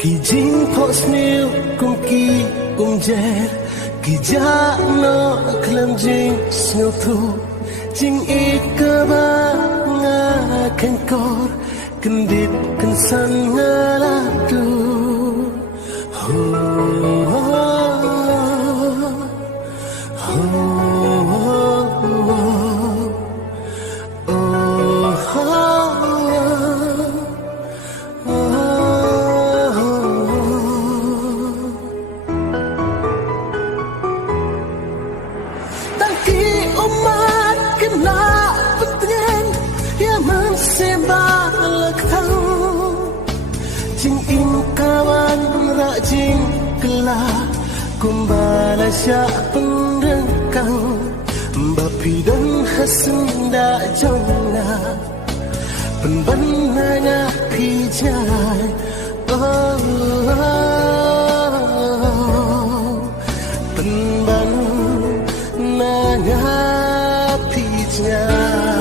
Ki jing pos miu kum ki jet ki ja no klam jing snow thu jing ikaba nga ken kor kendit kensan ngalatu ho kumbala siya penderkang bapi dan hasen da jona penbananya pijai penban nanya pijai